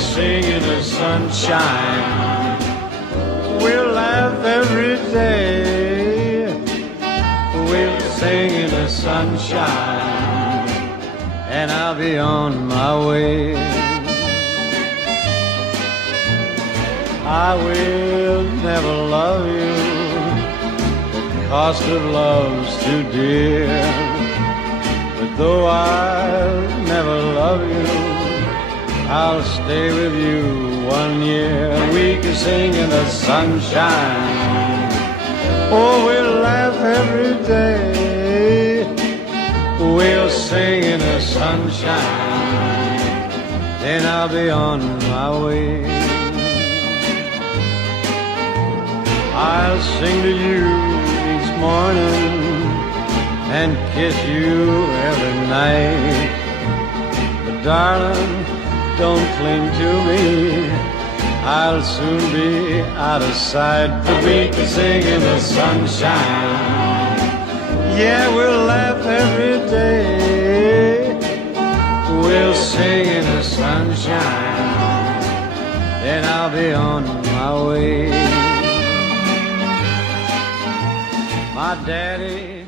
sing in the sunshine. We'll laugh every day. We'll sing in the sunshine, and I'll be on my way. I will never love you. The cost of love's too dear. But though I'll never love you, I'll stay with you 1 year. We can sing in the sunshine. Oh, we'll laugh every day. We'll sing in the sunshine, then I'll be on my way. I'll sing to you each morning and kiss you every night. But darling, don't cling to me, I'll soon be out of sight. But we can sing in the sunshine. Yeah, we'll laugh every day. We'll sing in the sunshine, then I'll be on my way. My daddy